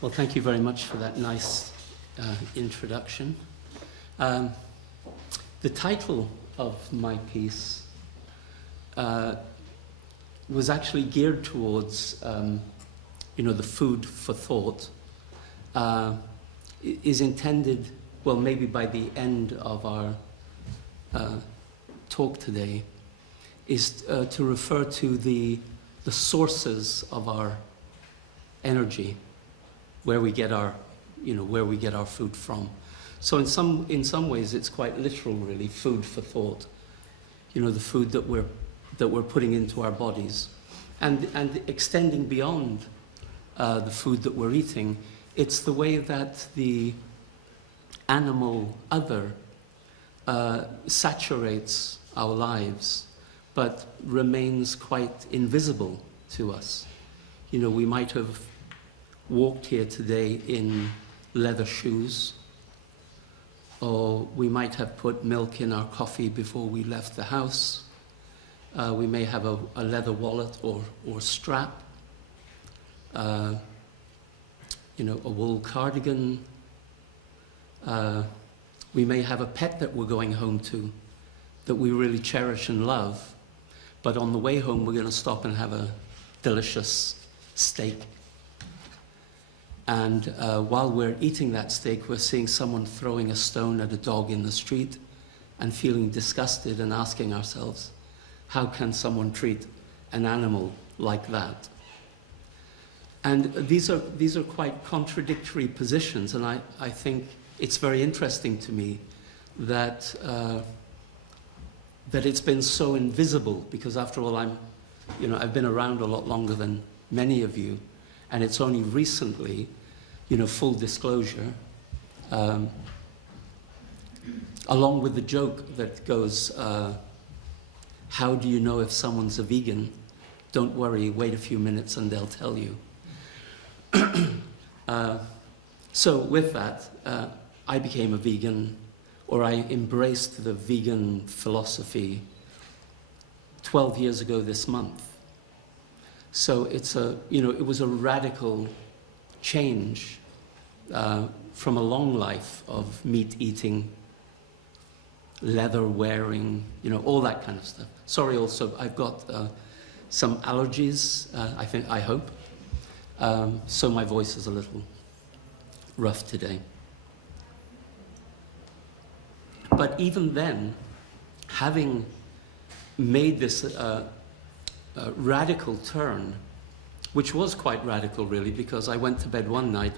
Well, thank you very much for that nice introduction. The title of my piece was actually geared towards, the food for thought. Is intended, well, maybe by the end of our talk today, is to refer to the sources of our energy, where we get our food from. So in some ways it's quite literal, really, food for thought. The food that we're putting into our bodies, and extending beyond the food that we're eating. It's the way that the animal other saturates our lives, but remains quite invisible to us. We might have walked here today in leather shoes, or we might have put milk in our coffee before we left the house. We may have a leather wallet or strap, a wool cardigan. We may have a pet that we're going home to that we really cherish and love, but on the way home we're going to stop and have a delicious steak. And while we're eating that steak, we're seeing someone throwing a stone at a dog in the street and feeling disgusted and asking ourselves, how can someone treat an animal like that? And these are quite contradictory positions, and I think it's very interesting to me that it's been so invisible, because after all, I've been around a lot longer than many of you, and it's only recently, full disclosure, along with the joke that goes, how do you know if someone's a vegan? Don't worry, wait a few minutes and they'll tell you. So with that, I became a vegan, or I embraced the vegan philosophy 12 years ago this month. So it was a radical change from a long life of meat eating, leather wearing, all that kind of stuff. Sorry, also, I've got some allergies, I hope. So my voice is a little rough today. But even then, having made this radical turn, which was quite radical really, because I went to bed one night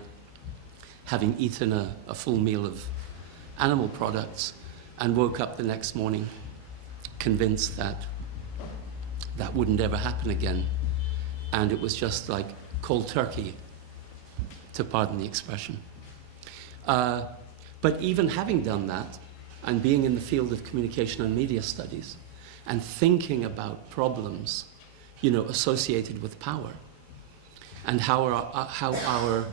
having eaten a full meal of animal products and woke up the next morning convinced that that wouldn't ever happen again. And it was just like cold turkey, to pardon the expression. But even having done that, and being in the field of communication and media studies, and thinking about problems, associated with power, and how our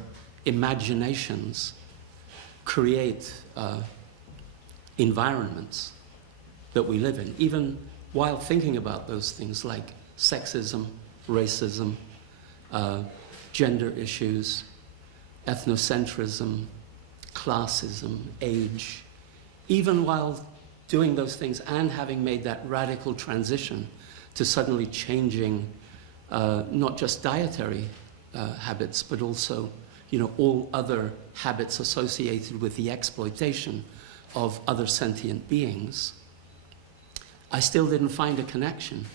imaginations create environments that we live in, even while thinking about those things like sexism, racism, gender issues, ethnocentrism, classism, age. Even while doing those things and having made that radical transition to suddenly changing not just dietary habits, but also, all other habits associated with the exploitation of other sentient beings, I still didn't find a connection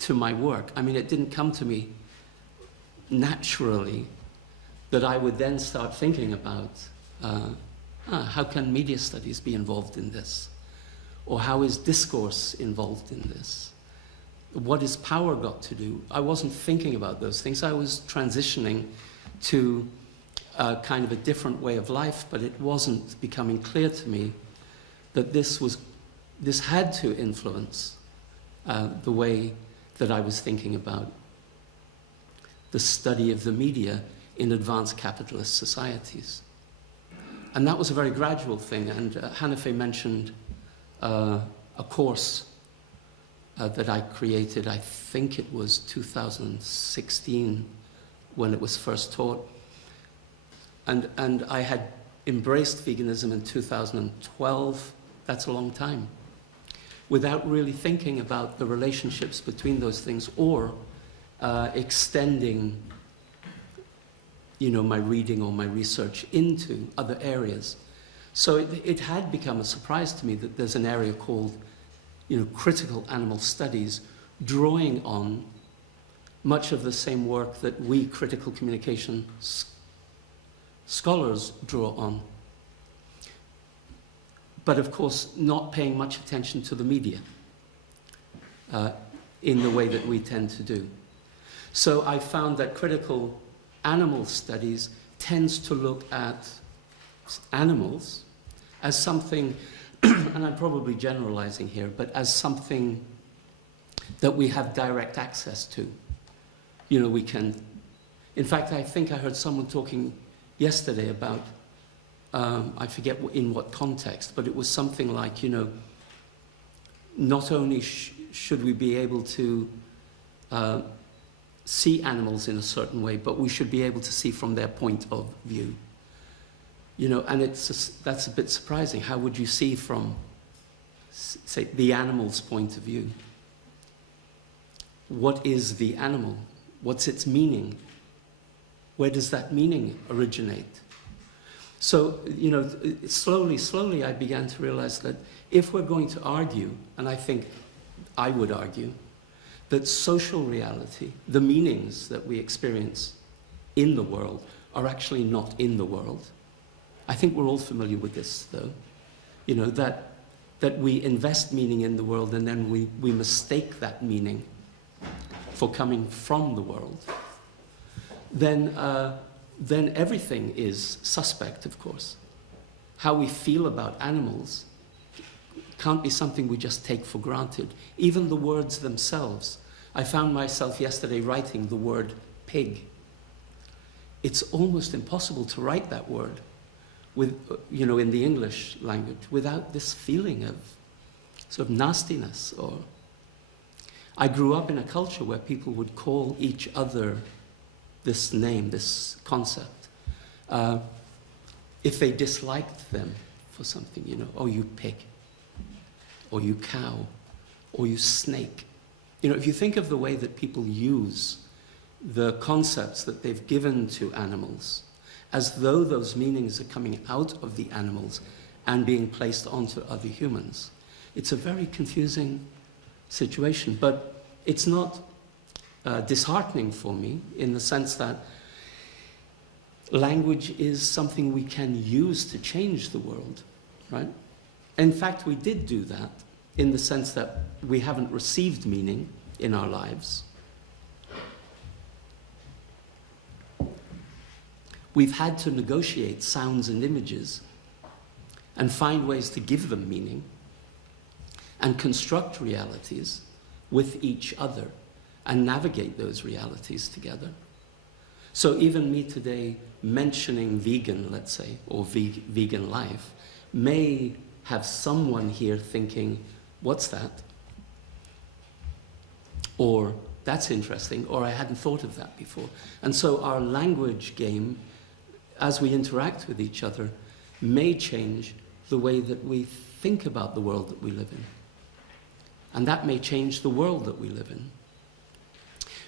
to my work. It didn't come to me naturally that I would then start thinking about how can media studies be involved in this? Or how is discourse involved in this? What has power got to do? I wasn't thinking about those things. I was transitioning to kind of a different way of life, but it wasn't becoming clear to me that this had to influence the way that I was thinking about the study of the media in advanced capitalist societies. And that was a very gradual thing, and Hanafe mentioned a course that I created, I think it was 2016 when it was first taught, And I had embraced veganism in 2012. That's a long time. Without really thinking about the relationships between those things or extending, my reading or my research into other areas. So it had become a surprise to me that there's an area called, critical animal studies, drawing on much of the same work that we critical communication scholars draw on. But of course, not paying much attention to the media in the way that we tend to do. So I found that critical animal studies tends to look at animals as something, and I'm probably generalizing here, but as something that we have direct access to. We can, in fact, I think I heard someone talking yesterday about, I forget in what context, but it was something like, not only should we be able to see animals in a certain way, but we should be able to see from their point of view. And that's a bit surprising. How would you see from, say, the animal's point of view? What is the animal? What's its meaning? Where does that meaning originate? So, slowly I began to realize that if we're going to argue, and I think I would argue, that social reality, the meanings that we experience in the world, are actually not in the world. I think we're all familiar with this, though. That we invest meaning in the world and then we mistake that meaning for coming from the world. Then everything is suspect, of course. How we feel about animals can't be something we just take for granted. Even the words themselves. I found myself yesterday writing the word pig. It's almost impossible to write that word in the English language without this feeling of sort of nastiness. Or I grew up in a culture where people would call each other this name, this concept, if they disliked them for something, oh, you pig, or you cow, or you snake. If you think of the way that people use the concepts that they've given to animals, as though those meanings are coming out of the animals and being placed onto other humans, it's a very confusing situation. But it's not disheartening for me in the sense that language is something we can use to change the world, right? In fact, we did do that in the sense that we haven't received meaning in our lives. We've had to negotiate sounds and images and find ways to give them meaning and construct realities with each other and navigate those realities together. So even me today mentioning vegan, let's say, or vegan life, may have someone here thinking, what's that? Or that's interesting, or I hadn't thought of that before. And so our language game, as we interact with each other, may change the way that we think about the world that we live in. And that may change the world that we live in.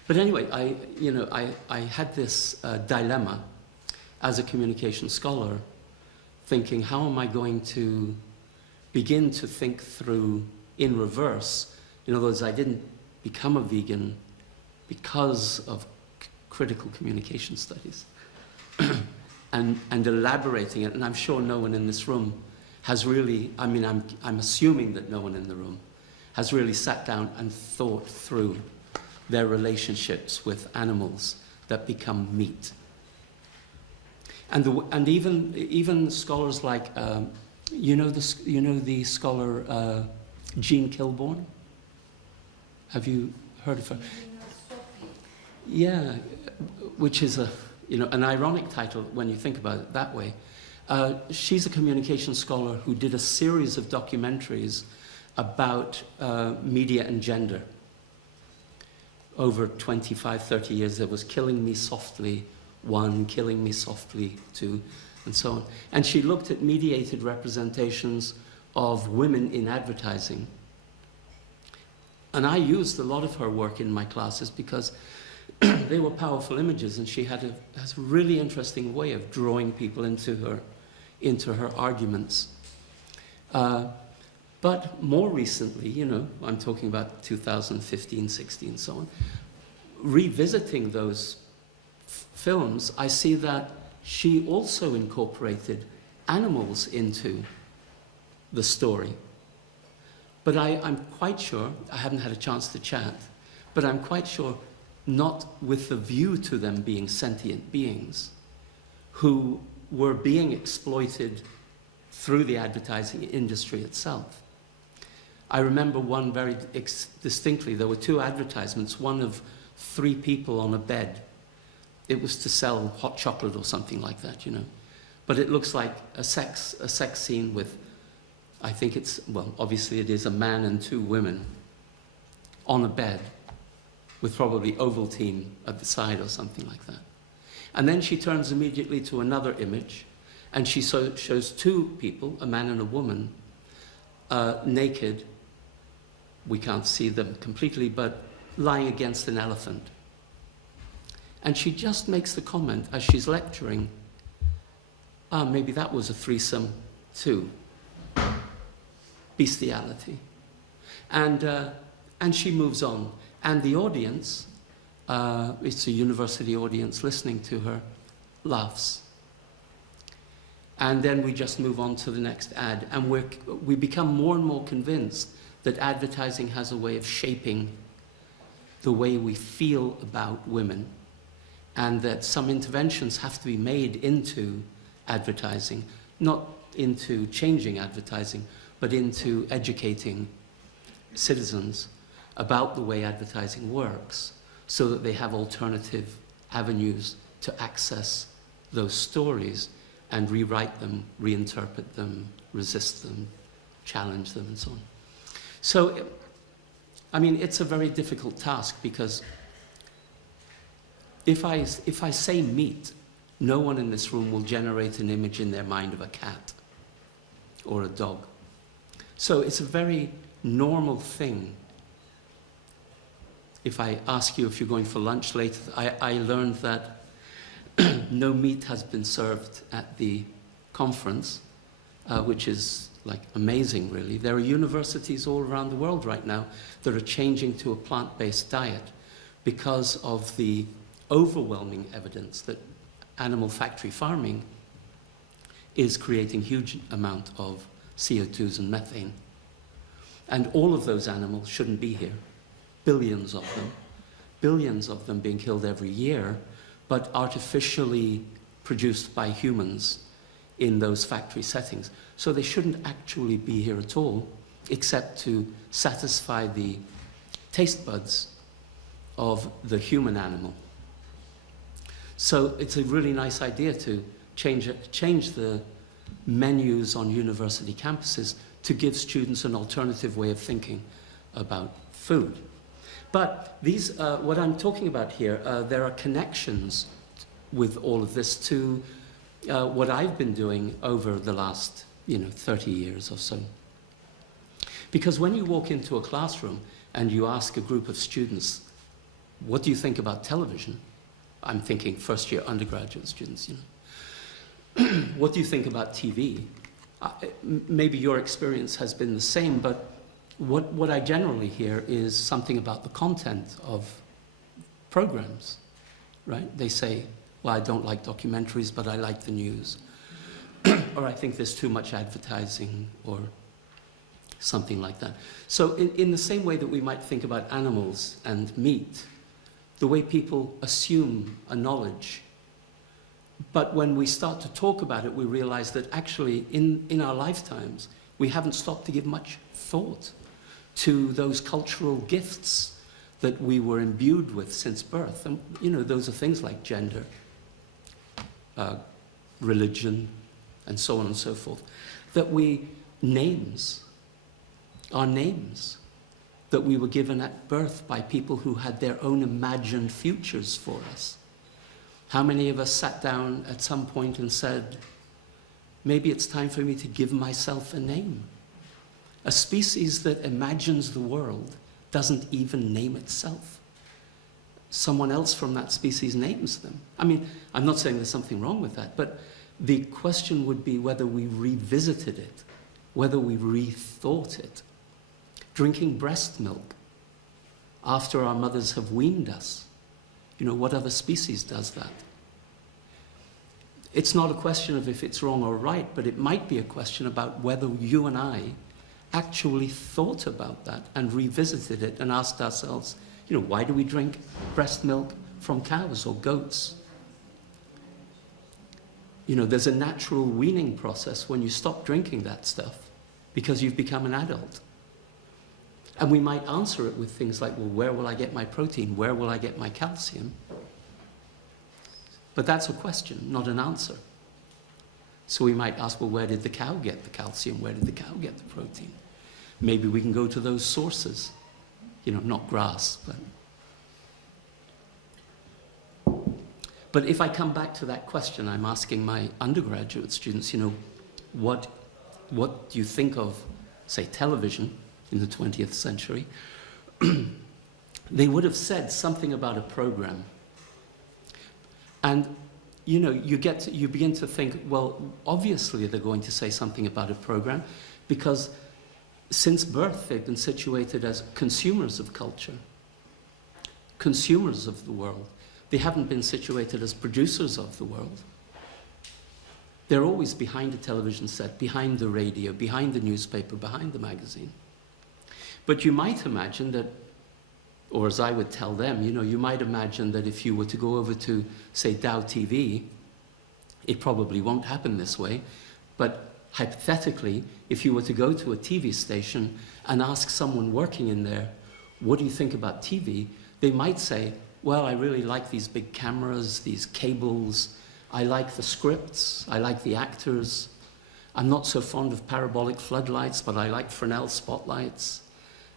But anyway, I had this dilemma as a communication scholar, thinking, how am I going to begin to think through in reverse? In other words, I didn't become a vegan because of critical communication studies. and elaborating it, and I'm sure no one in this room has really, I'm assuming that no one in the room has really sat down and thought through their relationships with animals that become meat. And even scholars like, the scholar Jean Kilbourne? Have you heard of her? Yeah, which is an ironic title when you think about it that way. She's a communication scholar who did a series of documentaries about media and gender. Over 25, 30 years, there was Killing Me Softly, 1, killing me softly, 2, and so on. And she looked at mediated representations of women in advertising. And I used a lot of her work in my classes because they were powerful images, and she has a really interesting way of drawing people into her arguments. But more recently, you know, I'm talking about 2015, 16, so on, revisiting those films, I see that she also incorporated animals into the story. But I'm quite sure, I haven't had a chance to chat, but I'm quite sure not with the view to them being sentient beings who were being exploited through the advertising industry itself. I remember one very distinctly. There were 2 advertisements, one of 3 people on a bed. It was to sell hot chocolate or something like that, you know. But it looks like a sex scene with, I think it's, well, obviously it is a man and 2 women on a bed with probably Ovaltine at the side or something like that. And then she turns immediately to another image, and she shows 2 people, a man and a woman, naked. We can't see them completely, but lying against an elephant. And she just makes the comment as she's lecturing, maybe that was a threesome too. Bestiality. And she moves on. And the audience, it's a university audience listening to her, laughs. And then we just move on to the next ad. And we become more and more convinced that advertising has a way of shaping the way we feel about women, and that some interventions have to be made into advertising, not into changing advertising, but into educating citizens about the way advertising works, so that they have alternative avenues to access those stories and rewrite them, reinterpret them, resist them, challenge them, and so on. So, I mean, it's a very difficult task, because if I say meat, no one in this room will generate an image in their mind of a cat or a dog. So it's a very normal thing. If I ask you if you're going for lunch later, I learned that no meat has been served at the conference, which is like amazing, really. There are universities all around the world right now that are changing to a plant-based diet because of the overwhelming evidence that animal factory farming is creating huge amount of CO2s and methane. And all of those animals shouldn't be here. Billions of them being killed every year, but artificially produced by humans in those factory settings. So they shouldn't actually be here at all, except to satisfy the taste buds of the human animal. So it's a really nice idea to change the menus on university campuses to give students an alternative way of thinking about food. But these, what I'm talking about here, there are connections with all of this to what I've been doing over the last 30 years or so. Because when you walk into a classroom and you ask a group of students, what do you think about television? I'm thinking first-year undergraduate students, What do you think about TV? Maybe your experience has been the same, but what I generally hear is something about the content of programs, right? They say, well, I don't like documentaries, but I like the news. Or I think there's too much advertising, or something like that. So in the same way that we might think about animals and meat, the way people assume a knowledge, but when we start to talk about it, we realize that actually in our lifetimes, we haven't stopped to give much thought to those cultural gifts that we were imbued with since birth. And those are things like gender, religion, and so on and so forth. That our names, that we were given at birth by people who had their own imagined futures for us. How many of us sat down at some point and said, maybe it's time for me to give myself a name? A species that imagines the world doesn't even name itself. Someone else from that species names them. I mean, I'm not saying there's something wrong with that, but the question would be whether we revisited it, whether we rethought it. Drinking breast milk after our mothers have weaned us. You know, what other species does that? It's not a question of if it's wrong or right, but it might be a question about whether you and I actually thought about that and revisited it and asked ourselves, you know, why do we drink breast milk from cows or goats? You know, there's a natural weaning process when you stop drinking that stuff because you've become an adult. And we might answer it with things like, well, where will I get my protein? Where will I get my calcium? But that's a question, not an answer. So we might ask, well, where did the cow get the calcium? Where did the cow get the protein? Maybe we can go to those sources. You know, not grass, but if I come back to that question, I'm asking my undergraduate students, you know, what do you think of, say, television in the 20th century? They would have said something about a program. And, you know, you begin to think, well, obviously they're going to say something about a program because since birth they've been situated as consumers of culture, consumers of the world. They haven't been situated as producers of the world. They're always behind a television set, behind the radio, behind the newspaper, behind the magazine. But you might imagine that, or as I would tell them, you know, you might imagine that if you were to go over to, say, Dow TV, it probably won't happen this way, but hypothetically, if you were to go to a TV station and ask someone working in there, what do you think about TV? They might say, well, I really like these big cameras, these cables, I like the scripts, I like the actors. I'm not so fond of parabolic floodlights, but I like Fresnel spotlights.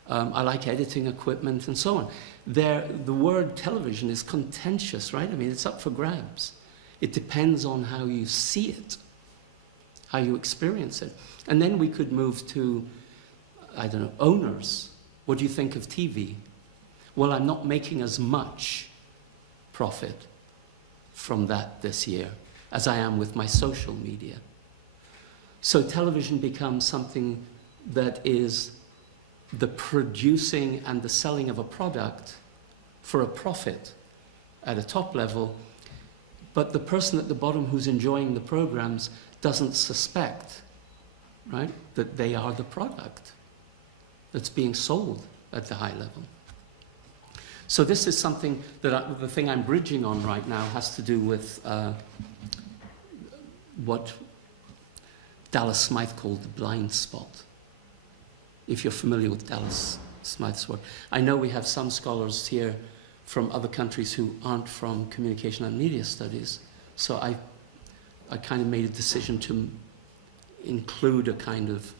I like editing equipment and so on. The word television is contentious, right? I mean, it's up for grabs. It depends on how you see it, how you experience it. And then we could move to, I don't know, owners. What do you think of TV? Well, I'm not making as much profit from that this year as I am with my social media. So television becomes something that is the producing and the selling of a product for a profit at a top level, but the person at the bottom who's enjoying the programs doesn't suspect, right, that they are the product that's being sold at the high level. So this is something that the thing I'm bridging on right now has to do with what Dallas Smythe called the blind spot. If you're familiar with Dallas Smythe's work. I know we have some scholars here from other countries who aren't from communication and media studies, so I kind of made a decision to include a kind of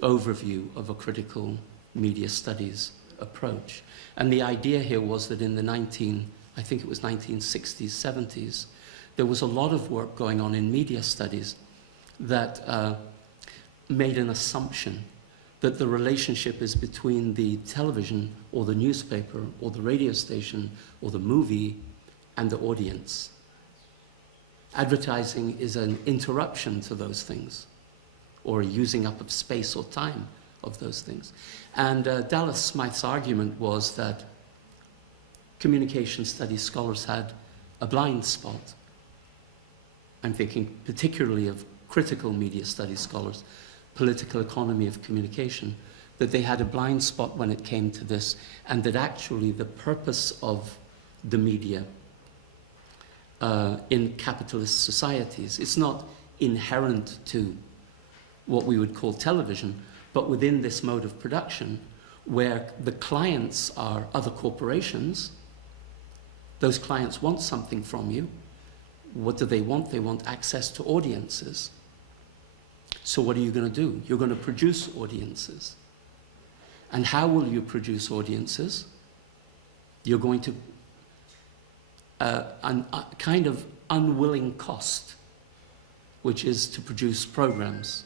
overview of a critical media studies approach. And the idea here was that in the 1960s, 70s, there was a lot of work going on in media studies that made an assumption that the relationship is between the television or the newspaper or the radio station or the movie and the audience. Advertising is an interruption to those things, or a using up of space or time of those things. And Dallas Smythe's argument was that communication studies scholars had a blind spot. I'm thinking particularly of critical media studies scholars, political economy of communication, that they had a blind spot when it came to this, and that actually the purpose of the media in capitalist societies, it's not inherent to what we would call television, but within this mode of production, where the clients are other corporations, those clients want something from you. What do they want? They want access to audiences. So what are you going to do? You're going to produce audiences. And how will you produce audiences? You're going to a kind of unwilling cost, which is to produce programs.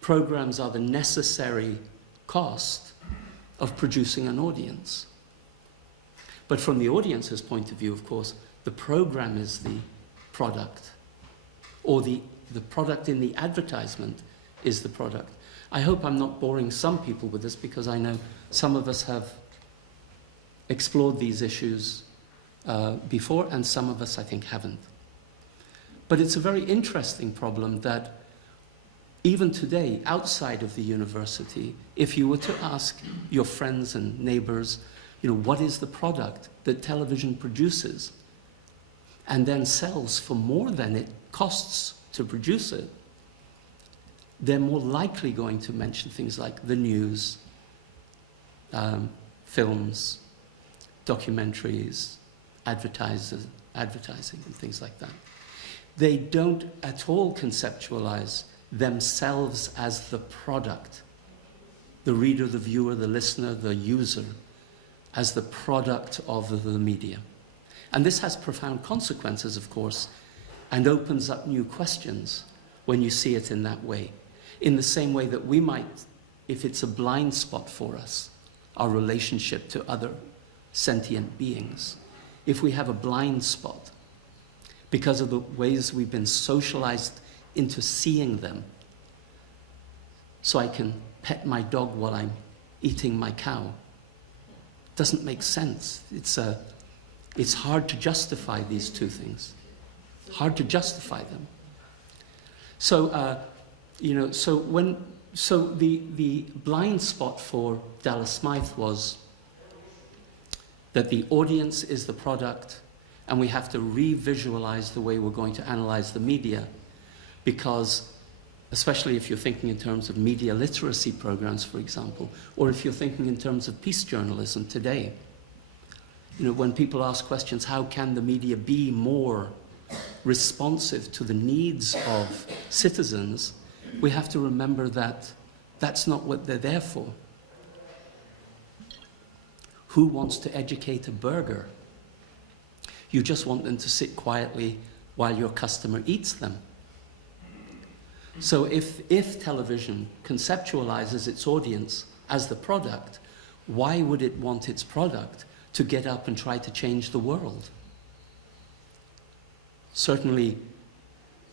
Programs are the necessary cost of producing an audience. But from the audience's point of view, of course, the program is the product, or the product in the advertisement is the product. I hope I'm not boring some people with this, because I know some of us have explored these issues before, and some of us, I think, haven't. But it's a very interesting problem that even today, outside of the university, if you were to ask your friends and neighbors, what is the product that television produces and then sells for more than it costs to produce it, they're more likely going to mention things like the news, films, documentaries, advertising, and things like that. They don't at all conceptualize themselves as the product, the reader, the viewer, the listener, the user, as the product of the media. And this has profound consequences, of course, and opens up new questions when you see it in that way. In the same way that we might, if it's a blind spot for us, our relationship to other sentient beings, if we have a blind spot because of the ways we've been socialized into seeing them, so I can pet my dog while I'm eating my cow, doesn't make sense. It's hard to justify these two things. Hard to justify them. So, so the blind spot for Dallas Smythe was that the audience is the product, and we have to revisualize the way we're going to analyze the media, because especially if you're thinking in terms of media literacy programs, for example, or if you're thinking in terms of peace journalism today, when people ask questions, how can the media be more responsive to the needs of citizens, we have to remember that that's not what they're there for. Who wants to educate a burger? You just want them to sit quietly while your customer eats them. So if television conceptualizes its audience as the product, why would it want its product to get up and try to change the world? Certainly,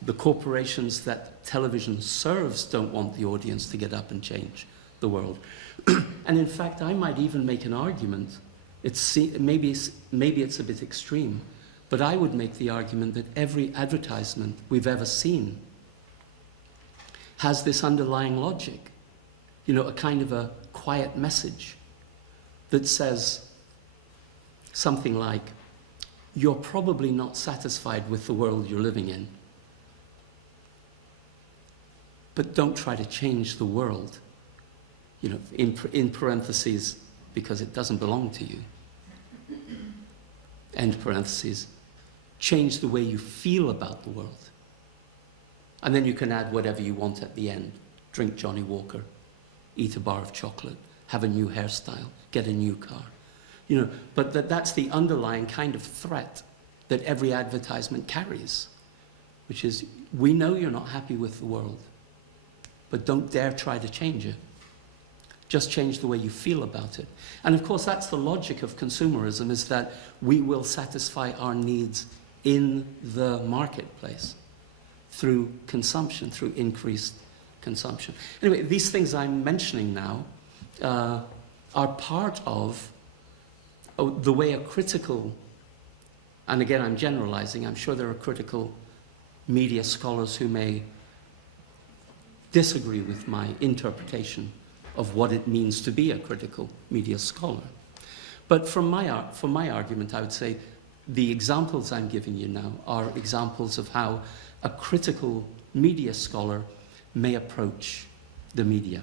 the corporations that television serves don't want the audience to get up and change the world. And in fact, I might even make an argument, maybe it's a bit extreme, but I would make the argument that every advertisement we've ever seen has this underlying logic, a kind of a quiet message that says something like, you're probably not satisfied with the world you're living in, but don't try to change the world, in parentheses, because it doesn't belong to you. End parentheses. Change the way you feel about the world. And then you can add whatever you want at the end. Drink Johnny Walker, eat a bar of chocolate, have a new hairstyle, get a new car. But that's the underlying kind of threat that every advertisement carries, which is, we know you're not happy with the world, but don't dare try to change it. Just change the way you feel about it. And of course, that's the logic of consumerism, is that we will satisfy our needs in the marketplace through consumption, through increased consumption. Anyway, these things I'm mentioning now are part of the way a critical, and again I'm generalizing, I'm sure there are critical media scholars who may disagree with my interpretation of what it means to be a critical media scholar. But from my argument, I would say the examples I'm giving you now are examples of how a critical media scholar may approach the media,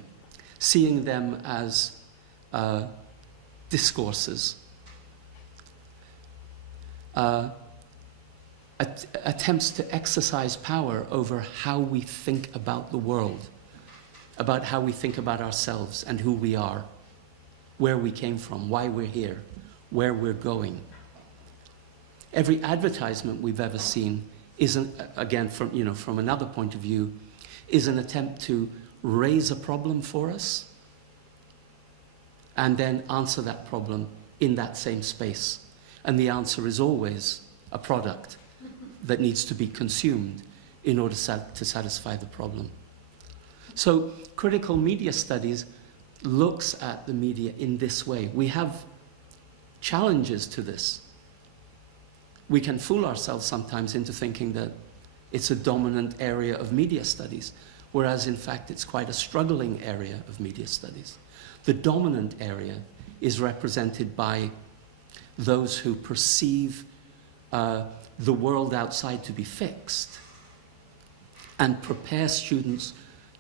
seeing them as discourses, attempts to exercise power over how we think about the world, about how we think about ourselves and who we are, where we came from, why we're here, where we're going. Every advertisement we've ever seen is, again, from another point of view, is an attempt to raise a problem for us and then answer that problem in that same space. And the answer is always a product that needs to be consumed in order to satisfy the problem. So critical media studies looks at the media in this way. We have challenges to this. We can fool ourselves sometimes into thinking that it's a dominant area of media studies, whereas in fact it's quite a struggling area of media studies. The dominant area is represented by those who perceive the world outside to be fixed and prepare students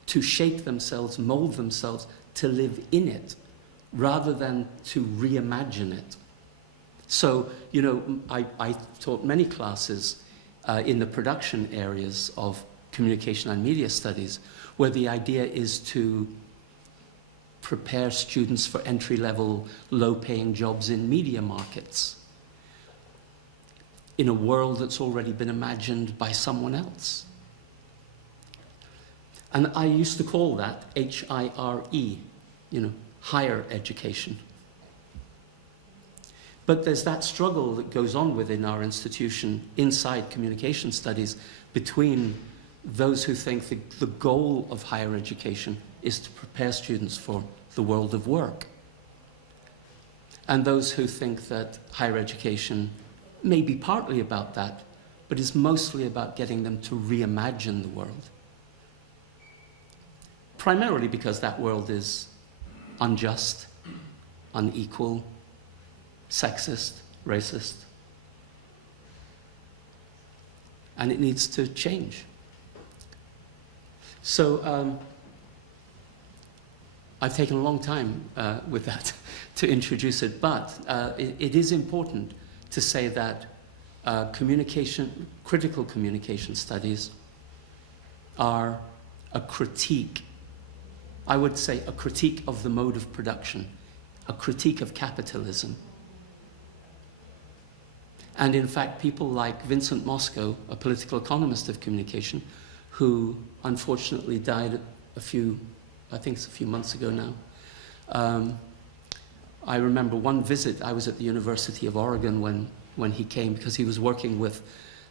to shape themselves, mold themselves, to live in it, rather than to reimagine it. So, you know, I taught many classes in the production areas of communication and media studies, where the idea is to prepare students for entry-level, low-paying jobs in media markets in a world that's already been imagined by someone else. And I used to call that H-I-R-E, you know, higher education. But there's that struggle that goes on within our institution, inside communication studies, between those who think the goal of higher education is to prepare students for the world of work, and those who think that higher education may be partly about that, but is mostly about getting them to reimagine the world. Primarily because that world is unjust, unequal, sexist, racist, and it needs to change. So I've taken a long time with that to introduce it, but it is important to say that critical communication studies are a critique, I would say a critique of the mode of production, a critique of capitalism. And in fact, people like Vincent Mosco, a political economist of communication, who unfortunately died I think it's a few months ago now. I remember one visit, I was at the University of Oregon when he came, because he was working with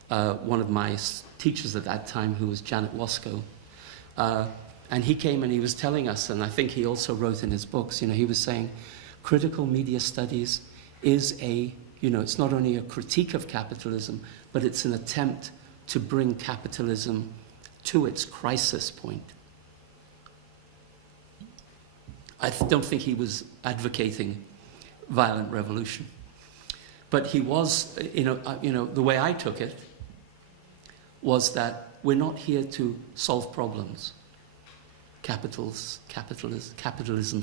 one of my teachers at that time, who was Janet Wasco. And he came and he was telling us, and I think he also wrote in his books, you know, he was saying, critical media studies is it's not only a critique of capitalism, but it's an attempt to bring capitalism to its crisis point. I don't think he was advocating violent revolution, but he was, the way I took it was that we're not here to solve problems, capitalism's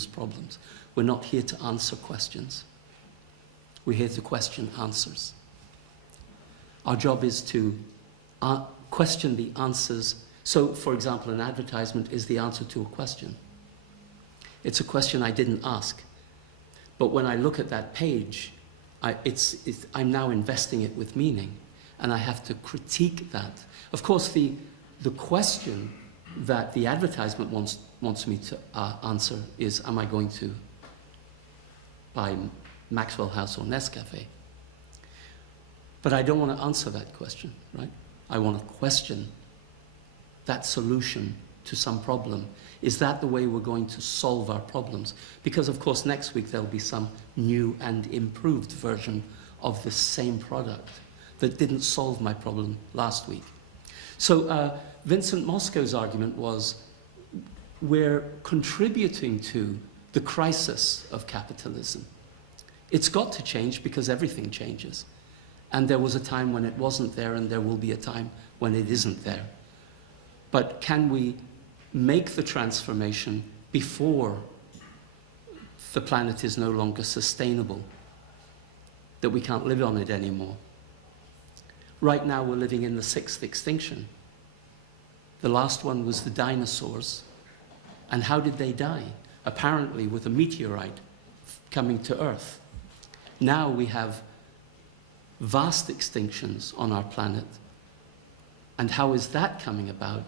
problems. We're not here to answer questions. We're here to question answers. Our job is to question the answers. So, for example, an advertisement is the answer to a question. It's a question I didn't ask. But when I look at that page, I'm now investing it with meaning, and I have to critique that. Of course, the question that the advertisement wants me to answer is, am I going to buy Maxwell House or Nescafe? But I don't want to answer that question, right? I want to question that solution to some problem. Is that the way we're going to solve our problems? Because, of course, next week there'll be some new and improved version of the same product that didn't solve my problem last week. So Vincent Mosco's argument was, we're contributing to the crisis of capitalism. It's got to change because everything changes. And there was a time when it wasn't there, and there will be a time when it isn't there. But can we make the transformation before the planet is no longer sustainable, that we can't live on it anymore? Right now we're living in the 6th extinction. The last one was the dinosaurs. And how did they die? Apparently with a meteorite coming to Earth. Now we have vast extinctions on our planet. And how is that coming about?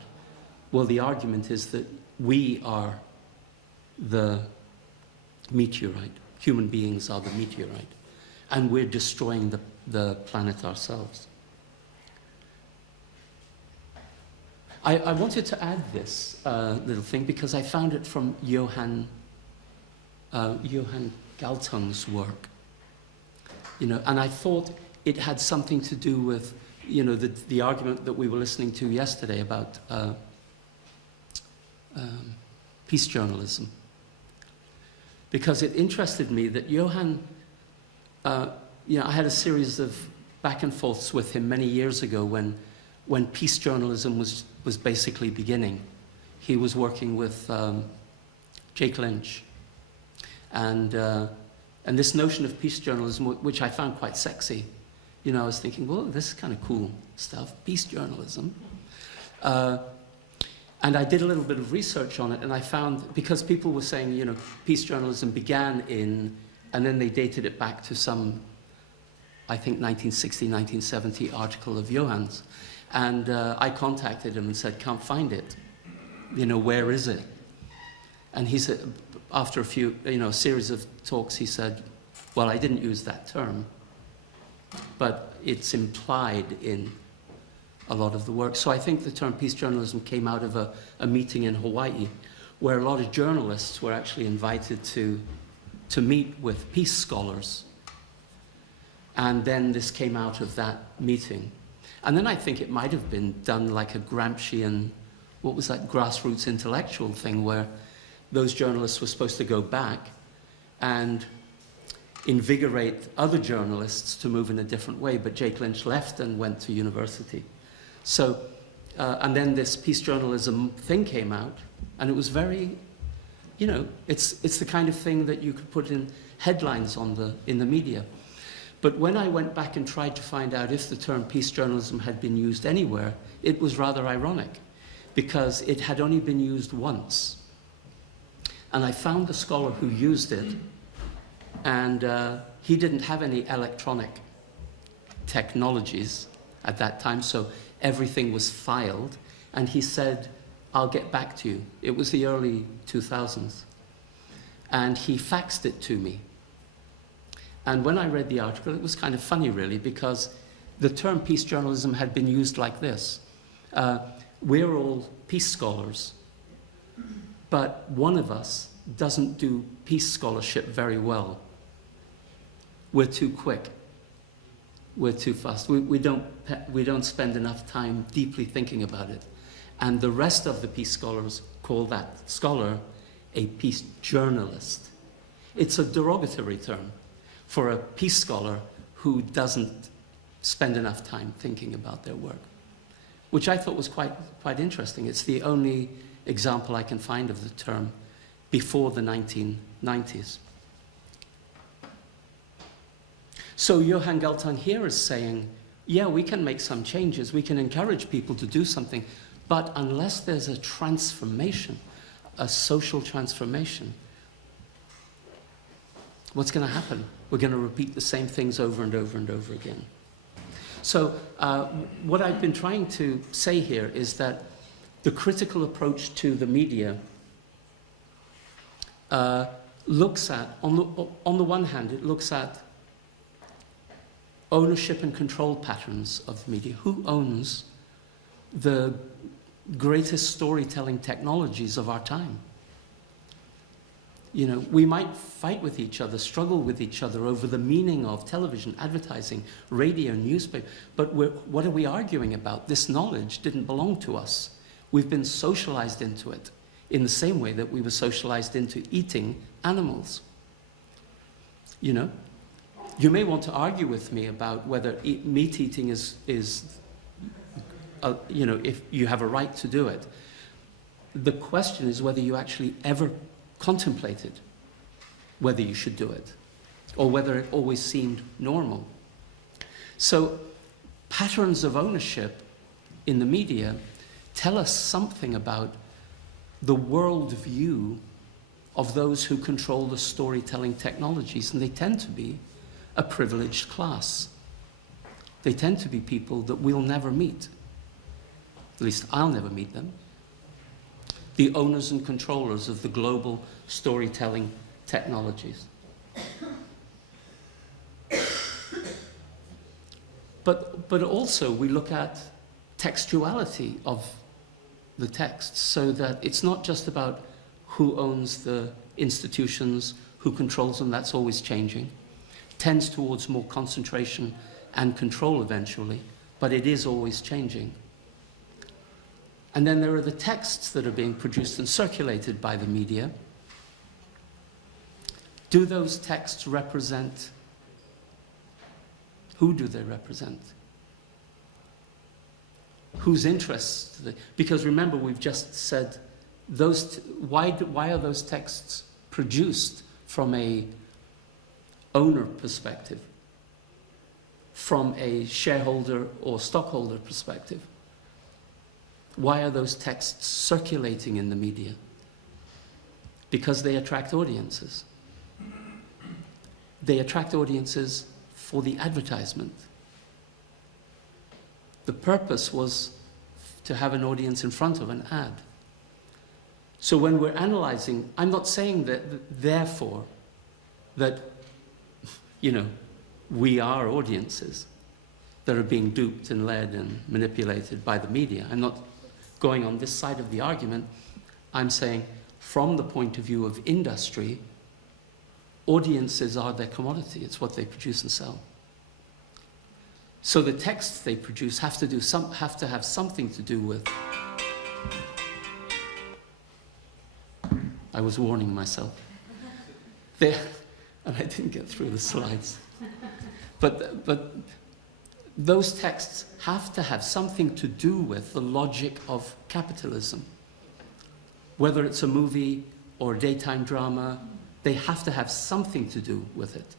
Well, the argument is that we are the meteorite. Human beings are the meteorite. And we're destroying the planet ourselves. I wanted to add this little thing because I found it from Johann Galtung's work. And I thought it had something to do with, the argument that we were listening to yesterday about peace journalism. Because it interested me that Johann, I had a series of back and forths with him many years ago when peace journalism was basically beginning. He was working with Jake Lynch. And this notion of peace journalism, which I found quite sexy, I was thinking, well, this is kind of cool stuff, peace journalism. And I did a little bit of research on it, and I found, because people were saying, peace journalism began and then they dated it back to some, I think, 1960, 1970 article of Johann's. And I contacted him and said, can't find it. Where is it? And he said, after a series of talks, he said, well, I didn't use that term, but it's implied in a lot of the work. So I think the term peace journalism came out of a meeting in Hawaii where a lot of journalists were actually invited to meet with peace scholars. And then this came out of that meeting. And then I think it might have been done like a Gramscian, what was that, grassroots intellectual thing where those journalists were supposed to go back and invigorate other journalists to move in a different way. But Jake Lynch left and went to university. So, and then this peace journalism thing came out, and it was very, it's the kind of thing that you could put in headlines in the media. But when I went back and tried to find out if the term peace journalism had been used anywhere, it was rather ironic, because it had only been used once. And I found a scholar who used it, and he didn't have any electronic technologies at that time, so everything was filed, and he said, I'll get back to you. It was the early 2000s. And he faxed it to me. And when I read the article, it was kind of funny, really, because the term peace journalism had been used like this. We're all peace scholars, but one of us doesn't do peace scholarship very well. We're too quick. We're too fast. We don't spend enough time deeply thinking about it. And the rest of the peace scholars call that scholar a peace journalist. It's a derogatory term for a peace scholar who doesn't spend enough time thinking about their work, which I thought was quite interesting. It's the only example I can find of the term before the 1990s. So Johann Galtung here is saying, yeah, we can make some changes, we can encourage people to do something, but unless there's a transformation, a social transformation, what's going to happen? We're going to repeat the same things over and over and over again. So what I've been trying to say here is that the critical approach to the media looks at, on the one hand, it looks at ownership and control patterns of media. Who owns the greatest storytelling technologies of our time? We might fight with each other, struggle with each other over the meaning of television, advertising, radio, newspaper, but what are we arguing about? This knowledge didn't belong to us. We've been socialized into it in the same way that we were socialized into eating animals. You may want to argue with me about whether meat eating is if you have a right to do it. The question is whether you actually ever contemplated whether you should do it, or whether it always seemed normal. So patterns of ownership in the media tell us something about the worldview of those who control the storytelling technologies, and they tend to be a privileged class. They tend to be people that we'll never meet. At least I'll never meet them. The owners and controllers of the global storytelling technologies. But also we look at textuality of the text, so that it's not just about who owns the institutions, who controls them, that's always changing. Tends towards more concentration and control eventually, but it is always changing. And then there are the texts that are being produced and circulated by the media. Do those texts represent? Who do they represent? Whose interests? Because remember, we've just said, why are those texts produced from a owner perspective, from a shareholder or stockholder perspective? Why are those texts circulating in the media? Because they attract audiences. They attract audiences for the advertisement. The purpose was to have an audience in front of an ad. So when we're analyzing, I'm not saying that therefore that, we are audiences that are being duped and led and manipulated by the media. I'm not going on this side of the argument. I'm saying from the point of view of industry, audiences are their commodity. It's what they produce and sell. So the texts they produce have to have something to do with. I was warning myself. And I didn't get through the slides. But those texts have to have something to do with the logic of capitalism. Whether it's a movie or a daytime drama, they have to have something to do with it.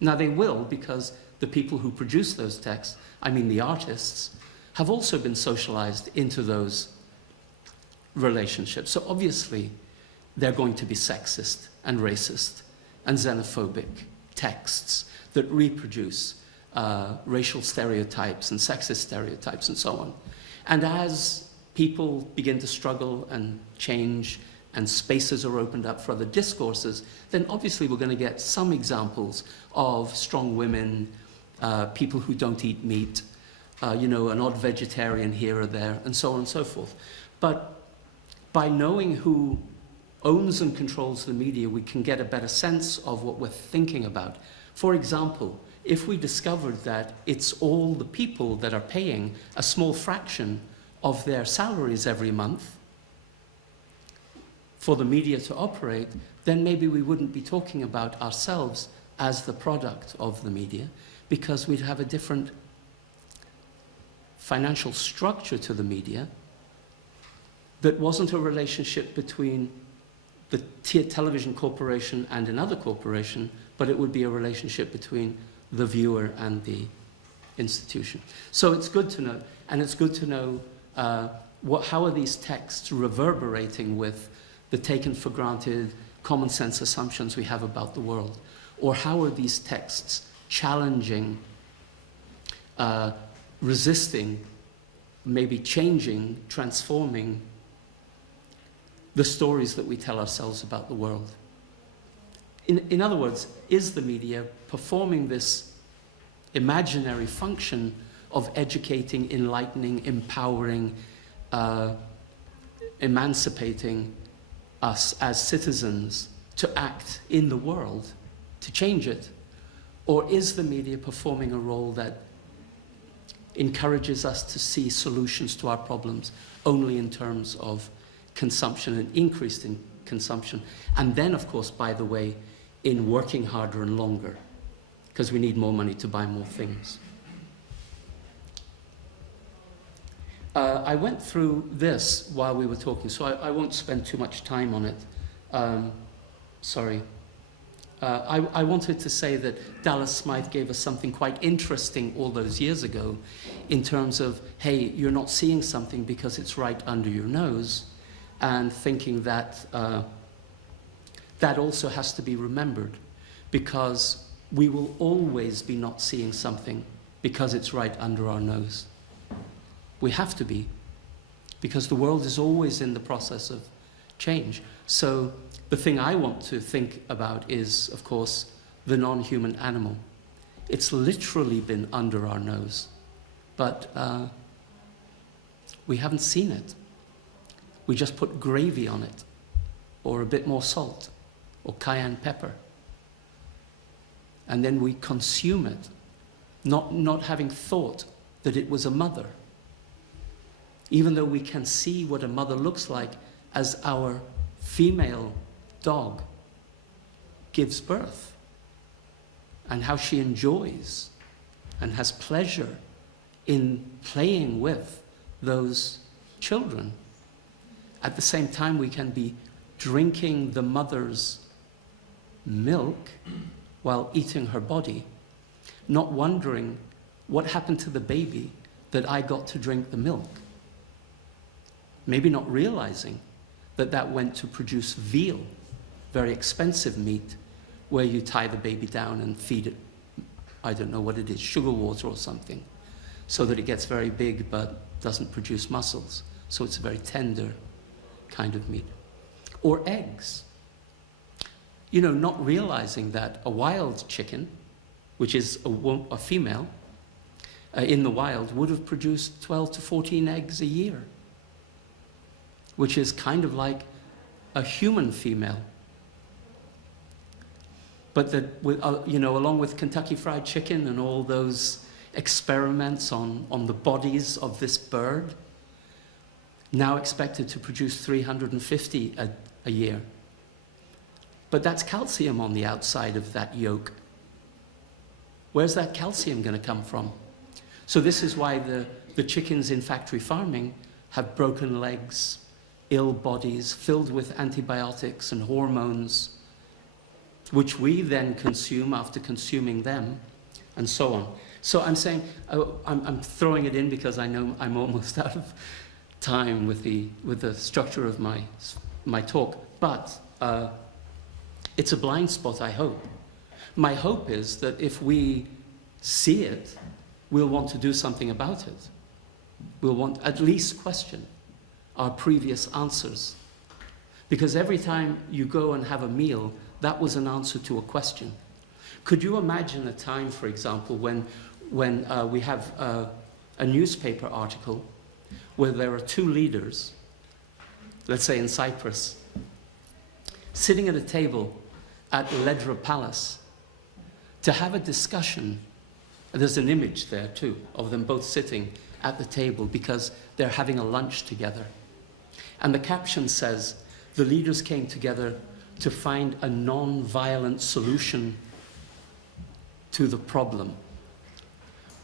Now they will, because the people who produce those texts, I mean the artists, have also been socialized into those relationships. So obviously they're going to be sexist and racist and xenophobic texts that reproduce racial stereotypes and sexist stereotypes and so on. And as people begin to struggle and change and spaces are opened up for other discourses, then obviously we're going to get some examples of strong women, people who don't eat meat, an odd vegetarian here or there, and so on and so forth. But by knowing who owns and controls the media, we can get a better sense of what we're thinking about. For example, if we discovered that it's all the people that are paying a small fraction of their salaries every month for the media to operate, then maybe we wouldn't be talking about ourselves as the product of the media, because we'd have a different financial structure to the media that wasn't a relationship between the television corporation and another corporation, but it would be a relationship between the viewer and the institution. So it's good to know, and it's good to know how are these texts reverberating with the taken for granted common sense assumptions we have about the world? Or how are these texts challenging, resisting, maybe changing, transforming the stories that we tell ourselves about the world? In other words, is the media performing this imaginary function of educating, enlightening, empowering, emancipating us as citizens to act in the world, to change it? Or is the media performing a role that encourages us to see solutions to our problems only in terms of consumption and increased in consumption? And then, of course, by the way, in working harder and longer, because we need more money to buy more things. I went through this while we were talking, so I won't spend too much time on it. Sorry. I wanted to say that Dallas Smythe gave us something quite interesting all those years ago in terms of, hey, you're not seeing something because it's right under your nose, and thinking that that also has to be remembered, because we will always be not seeing something because it's right under our nose. We have to be, because the world is always in the process of change. So the thing I want to think about is, of course, the non-human animal. It's literally been under our nose, but we haven't seen it. We just put gravy on it, or a bit more salt, or cayenne pepper. And then we consume it, not having thought that it was a mother. Even though we can see what a mother looks like as our female dog gives birth, and how she enjoys and has pleasure in playing with those children. At the same time, we can be drinking the mother's milk while eating her body, not wondering what happened to the baby that I got to drink the milk. Maybe not realizing that that went to produce veal, very expensive meat, where you tie the baby down and feed it, I don't know what it is, sugar water or something, so that it gets very big but doesn't produce muscles. So it's a very tender kind of meat. Or eggs. You know, not realizing that a wild chicken, which is a female, in the wild, would have produced 12 to 14 eggs a year, which is kind of like a human female. But that, you know, along with Kentucky Fried Chicken and all those experiments on the bodies of this bird, now expected to produce 350 a year. But that's calcium on the outside of that yolk. Where's that calcium going to come from? So this is why the chickens in factory farming have broken legs, ill bodies, filled with antibiotics and hormones, which we then consume after consuming them, and so on. So I'm saying, I'm throwing it in because I know I'm almost out of time with the structure of my talk, but it's a blind spot, I hope. My hope is that if we see it, we'll want to do something about it. We'll want at least question our previous answers. Because every time you go and have a meal, that was an answer to a question. Could you imagine a time, for example, when we have a newspaper article where there are two leaders, let's say in Cyprus, sitting at a table at Ledra Palace to have a discussion. There's an image there too of them both sitting at the table because they're having a lunch together. And the caption says, the leaders came together to find a non-violent solution to the problem.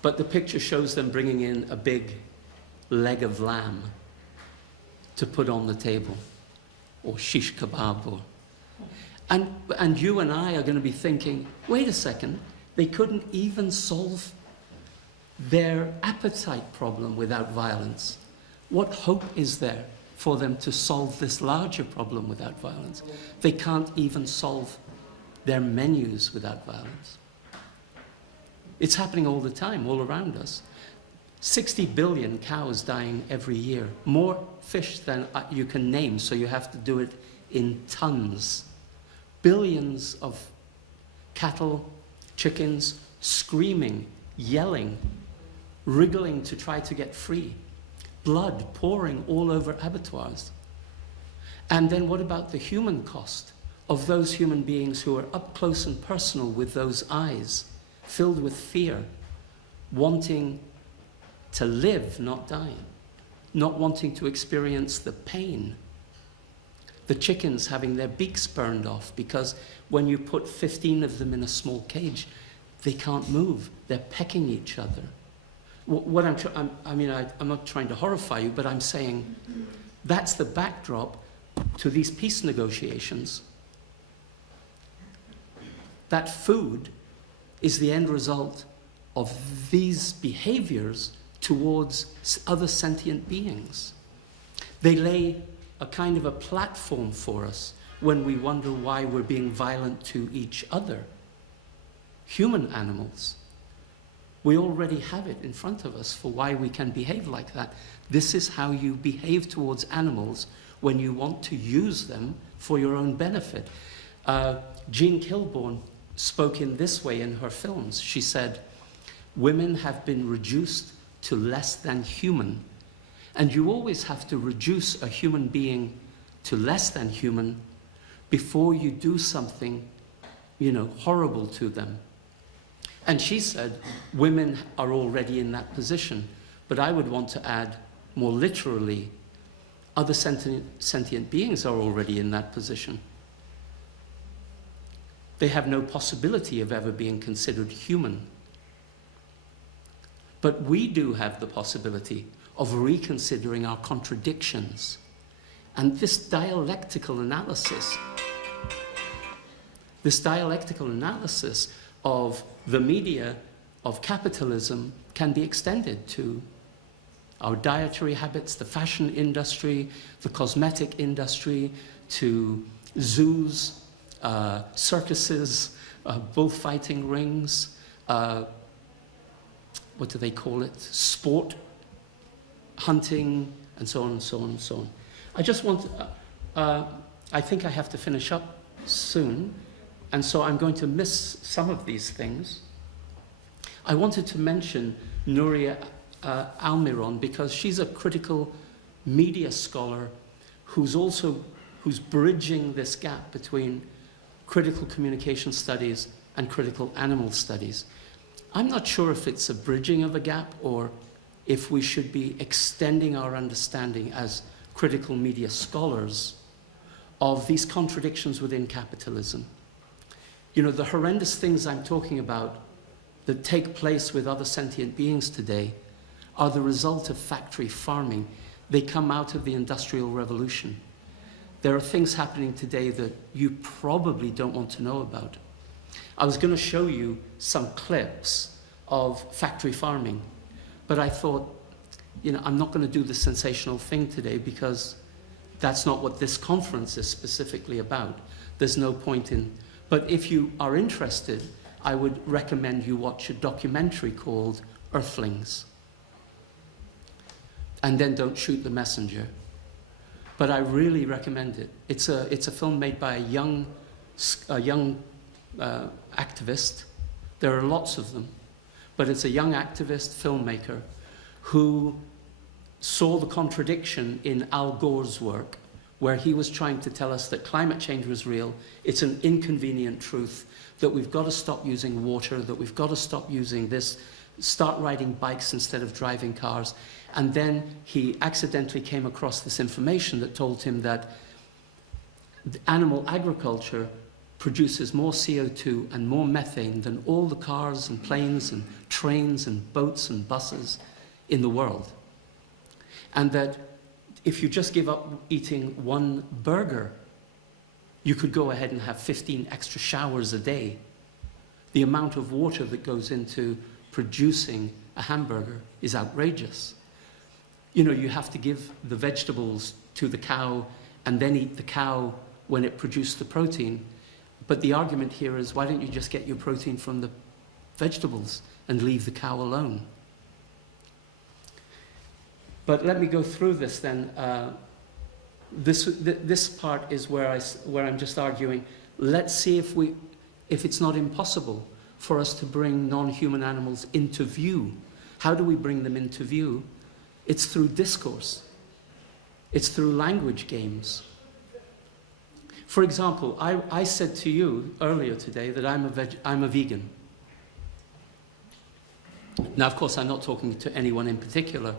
But the picture shows them bringing in a big leg of lamb to put on the table, or shish kebab, and you and I are going to be thinking, wait a second, they couldn't even solve their appetite problem without violence. What hope is there for them to solve this larger problem without violence? They can't even solve their menus without violence. It's happening all the time, all around us. 60 billion cows dying every year. More fish than you can name, so you have to do it in tons. Billions of cattle, chickens, screaming, yelling, wriggling to try to get free. Blood pouring all over abattoirs. And then what about the human cost of those human beings who are up close and personal with those eyes, filled with fear, wanting to live, not die, not wanting to experience the pain. The chickens having their beaks burned off because when you put 15 of them in a small cage, they can't move. They're pecking each other. What I'm not trying to horrify you, but I'm saying that's the backdrop to these peace negotiations. That food is the end result of these behaviors towards other sentient beings. They lay a kind of a platform for us when we wonder why we're being violent to each other. Human animals. We already have it in front of us for why we can behave like that. This is how you behave towards animals when you want to use them for your own benefit. Jean Kilbourne spoke in this way in her films. She said, women have been reduced to less than human. And you always have to reduce a human being to less than human before you do something, horrible to them. And she said, women are already in that position. But I would want to add, more literally, other sentient beings are already in that position. They have no possibility of ever being considered human. But we do have the possibility of reconsidering our contradictions. And this dialectical analysis of the media, of capitalism, can be extended to our dietary habits, the fashion industry, the cosmetic industry, to zoos, circuses, bullfighting rings, what do they call it? Sport, hunting, and so on and so on and so on. I just want, I think I have to finish up soon, and so I'm going to miss some of these things. I wanted to mention Nuria Almiron because she's a critical media scholar who's bridging this gap between critical communication studies and critical animal studies. I'm not sure if it's a bridging of a gap or if we should be extending our understanding as critical media scholars of these contradictions within capitalism. The horrendous things I'm talking about that take place with other sentient beings today are the result of factory farming. They come out of the Industrial Revolution. There are things happening today that you probably don't want to know about. I was going to show you some clips of factory farming, but I thought, I'm not going to do the sensational thing today because that's not what this conference is specifically about. There's no point in, but if you are interested, I would recommend you watch a documentary called Earthlings. And then Don't Shoot the Messenger. But I really recommend it. It's a film made by a young activist. There are lots of them. But it's a young activist filmmaker who saw the contradiction in Al Gore's work, where he was trying to tell us that climate change was real. It's an inconvenient truth, that we've got to stop using water, that we've got to stop using this, start riding bikes instead of driving cars. And then he accidentally came across this information that told him that animal agriculture produces more CO2 and more methane than all the cars and planes and trains and boats and buses in the world. And that if you just give up eating one burger, you could go ahead and have 15 extra showers a day. The amount of water that goes into producing a hamburger is outrageous. You have to give the vegetables to the cow and then eat the cow when it produced the protein. But the argument here is, why don't you just get your protein from the vegetables and leave the cow alone? But let me go through this then. This part is where I'm just arguing, let's see if it's not impossible for us to bring non-human animals into view. How do we bring them into view? It's through discourse. It's through language games. For example, I said to you earlier today that I'm a vegan. Now, of course, I'm not talking to anyone in particular,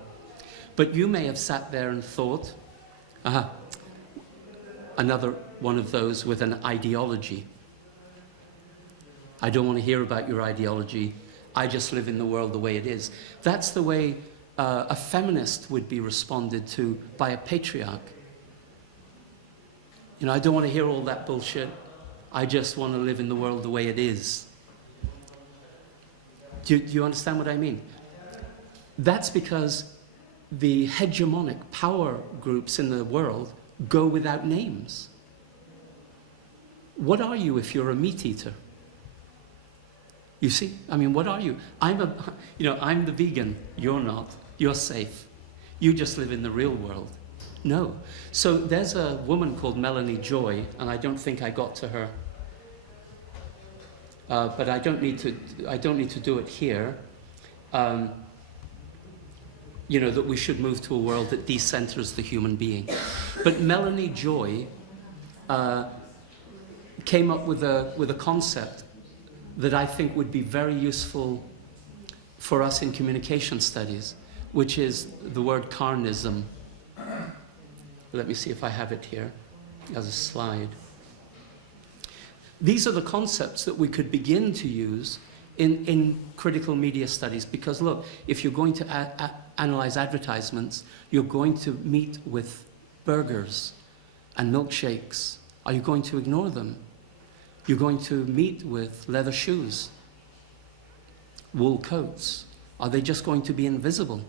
but you may have sat there and thought, another one of those with an ideology. I don't want to hear about your ideology. I just live in the world the way it is. That's the way a feminist would be responded to by a patriarch. I don't want to hear all that bullshit. I just want to live in the world the way it is. Do you understand what I mean? That's because the hegemonic power groups in the world go without names. What are you if you're a meat eater? You see? I mean, what are you? I'm the vegan. You're not. You're safe. You just live in the real world. No. So there's a woman called Melanie Joy, and I don't think I got to her. But I don't need to do it here. That we should move to a world that decenters the human being. But Melanie Joy came up with a concept that I think would be very useful for us in communication studies, which is the word carnism. Let me see if I have it here as a slide. These are the concepts that we could begin to use in critical media studies, because look, if you're going to analyze advertisements, you're going to meet with burgers and milkshakes. Are you going to ignore them? You're going to meet with leather shoes, wool coats. Are they just going to be invisible?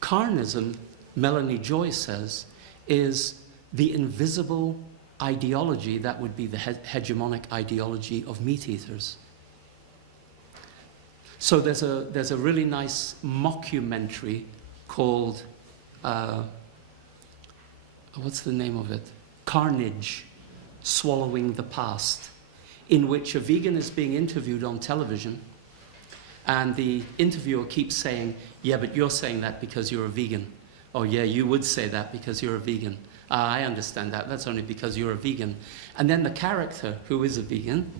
Carnism, Melanie Joy says, is the invisible ideology that would be the hegemonic ideology of meat eaters. So there's a really nice mockumentary called, what's the name of it? Carnage, Swallowing the Past, in which a vegan is being interviewed on television, and the interviewer keeps saying, yeah, but you're saying that because you're a vegan. Oh yeah, you would say that because you're a vegan. I understand that, that's only because you're a vegan. And then the character, who is a vegan,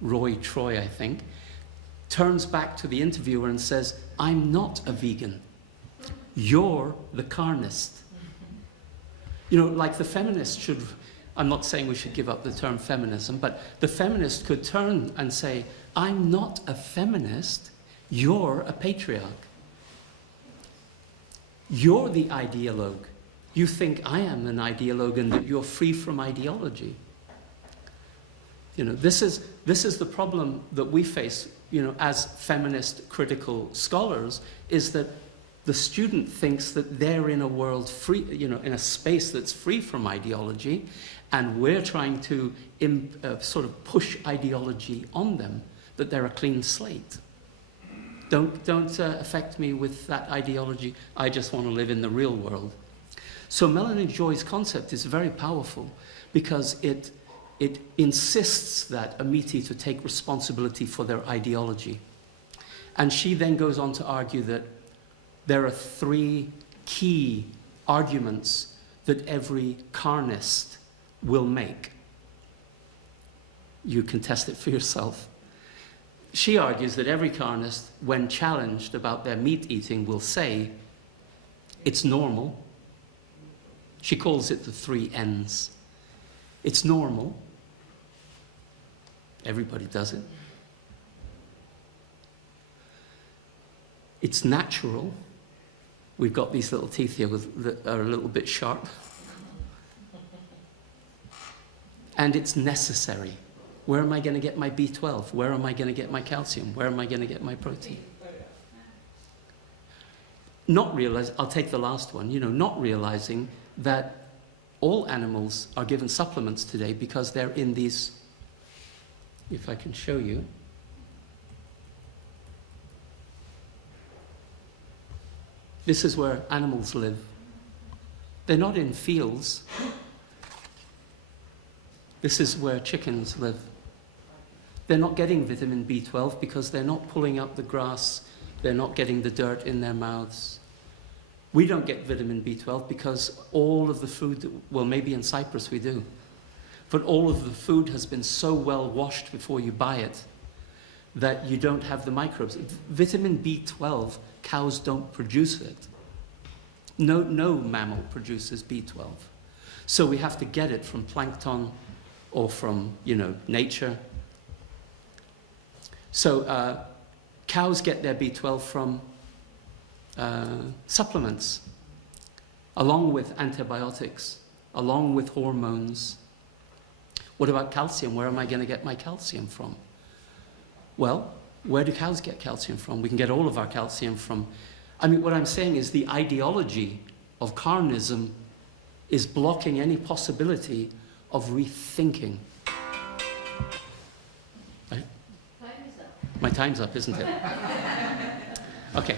Roy Troy, I think, turns back to the interviewer and says, I'm not a vegan. You're the carnist. Like the feminist should, I'm not saying we should give up the term feminism, but the feminist could turn and say, I'm not a feminist, you're a patriarch. You're the ideologue. You think I am an ideologue and that you're free from ideology. This is the problem that we face, as feminist critical scholars, is that the student thinks that they're in a world free, in a space that's free from ideology, and we're trying to sort of push ideology on them, that they're a clean slate. Don't affect me with that ideology. I just want to live in the real world. So Melanie Joy's concept is very powerful because it insists that a meat eater take responsibility for their ideology. And she then goes on to argue that there are 3 key arguments that every carnist will make. You can test it for yourself. She argues that every carnist, when challenged about their meat eating, will say, it's normal. She calls it the 3 N's. It's normal. Everybody does it. It's natural. We've got these little teeth here that are a little bit sharp. And it's necessary. Where am I going to get my B12? Where am I going to get my calcium? Where am I going to get my protein? I'll take the last one, not realizing that all animals are given supplements today because they're in these, if I can show you. This is where animals live. They're not in fields. This is where chickens live. They're not getting vitamin B12 because they're not pulling up the grass. They're not getting the dirt in their mouths. We don't get vitamin B12 because all of the food, well, maybe in Cyprus we do, but all of the food has been so well washed before you buy it that you don't have the microbes. Vitamin B12, cows don't produce it. No mammal produces B12. So we have to get it from plankton or from, nature. So cows get their B12 from supplements, along with antibiotics, along with hormones. What about calcium? Where am I going to get my calcium from? Well, where do cows get calcium from? We can get all of our calcium from... what I'm saying is the ideology of carnism is blocking any possibility of rethinking. My time's up, isn't it? Okay.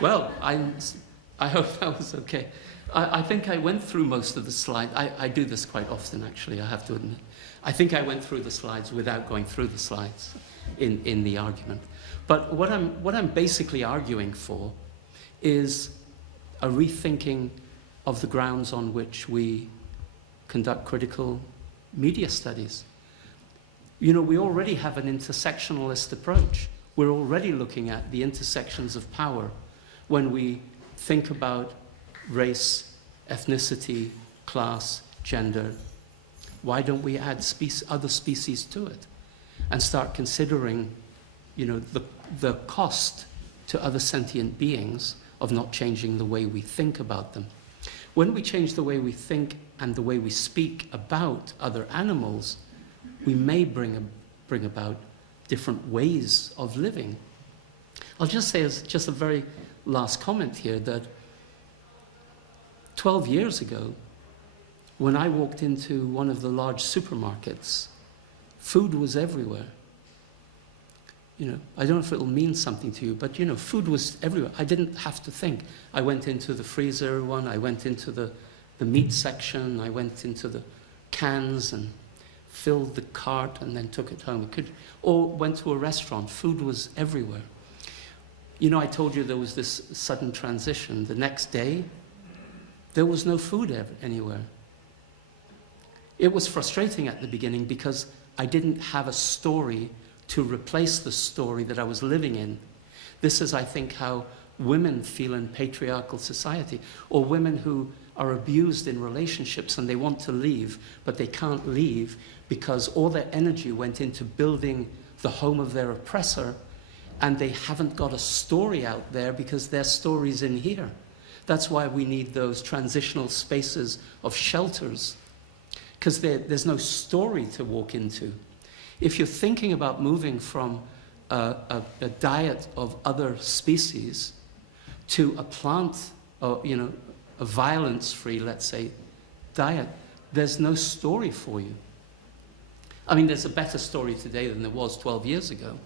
Well, I hope that was okay. I think I went through most of the slides. I do this quite often, actually, I have to admit. I think I went through the slides without going through the slides in the argument. But what I'm basically arguing for is a rethinking of the grounds on which we conduct critical media studies. You know, we already have an intersectionalist approach. We're already looking at the intersections of power when we think about race, ethnicity, class, gender. Why don't we add other species to it and start considering, you know, the cost to other sentient beings of not changing the way we think about them? When we change the way we think and the way we speak about other animals, we may bring about different ways of living. I'll just say as just a very last comment here that 12 years ago, when I walked into one of the large supermarkets, food was everywhere. You know, I don't know if it'll mean something to you, but you know, food was everywhere. I didn't have to think. I went into the freezer one, I went into the meat section, I went into the cans and filled the cart and then took it home. Or went to a restaurant, food was everywhere. You know, I told you there was this sudden transition. The next day, there was no food anywhere. It was frustrating at the beginning because I didn't have a story to replace the story that I was living in. This is, I think, how women feel in patriarchal society, or women who are abused in relationships and they want to leave, but they can't leave because all their energy went into building the home of their oppressor, and they haven't got a story out there because their story's in here. That's why we need those transitional spaces of shelters, because there's no story to walk into. If you're thinking about moving from a diet of other species to a plant, or, you know, a violence-free, let's say, diet, there's no story for you. I mean, there's a better story today than there was 12 years ago.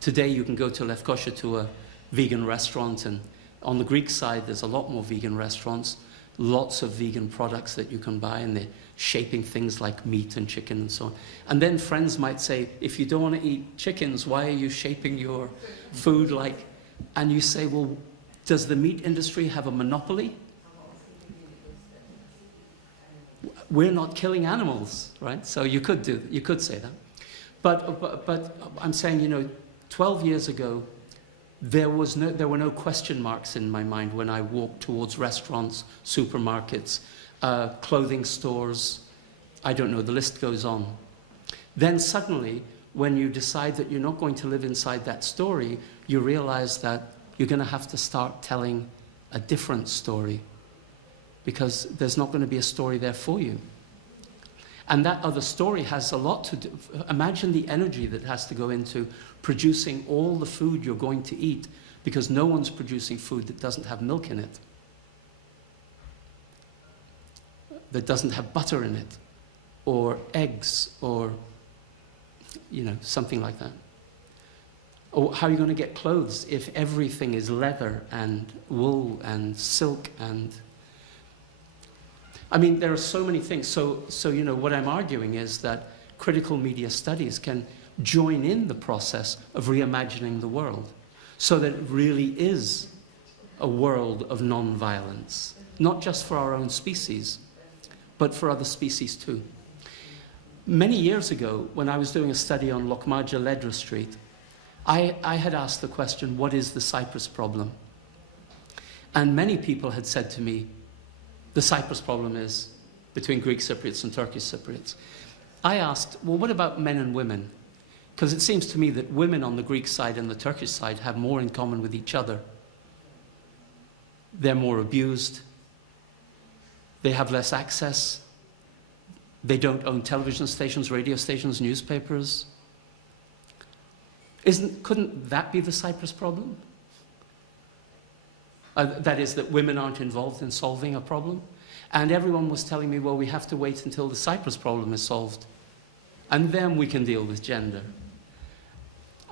Today you can go to Lefkosia to a vegan restaurant, and on the Greek side there's a lot more vegan restaurants, lots of vegan products that you can buy, and they're shaping things like meat and chicken and so on. And then friends might say, if you don't want to eat chickens, why are you shaping your food like... And you say, well, does the meat industry have a monopoly? We're not killing animals, right? So you could say that. But I'm saying, you know, 12 years ago, there were no question marks in my mind when I walked towards restaurants, supermarkets, clothing stores. I don't know, the list goes on. Then suddenly, when you decide that you're not going to live inside that story, you realize that you're going to have to start telling a different story, because there's not going to be a story there for you. And that other story has a lot to do. Imagine the energy that has to go into producing all the food you're going to eat, because no one's producing food that doesn't have milk in it, that doesn't have butter in it, or eggs, or, you know, something like that. Or how are you going to get clothes if everything is leather and wool and silk and... I mean, there are so many things. So you know, what I'm arguing is that critical media studies can join in the process of reimagining the world so that it really is a world of non-violence, not just for our own species, but for other species too. Many years ago, when I was doing a study on Lokmaja Ledra Street, I had asked the question, what is the Cyprus problem? And many people had said to me, the Cyprus problem is between Greek Cypriots and Turkish Cypriots. I asked, well, what about men and women? Because it seems to me that women on the Greek side and the Turkish side have more in common with each other. They're more abused. They have less access. They don't own television stations, radio stations, newspapers. Couldn't that be the Cyprus problem? That is, that women aren't involved in solving a problem. And everyone was telling me, well, we have to wait until the Cyprus problem is solved, and then we can deal with gender.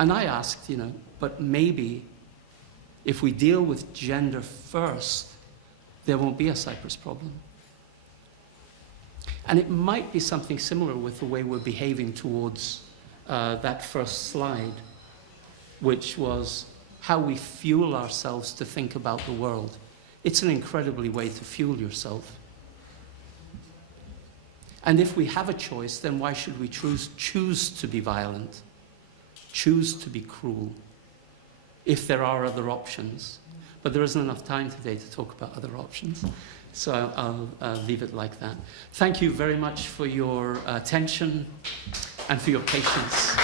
And I asked, but maybe if we deal with gender first, there won't be a Cyprus problem. And it might be something similar with the way we're behaving towards that first slide, which was how we fuel ourselves to think about the world. It's an incredibly way to fuel yourself. And if we have a choice, then why should we choose to be violent, choose to be cruel, if there are other options? But there isn't enough time today to talk about other options, so I'll leave it like that. Thank you very much for your attention and for your patience.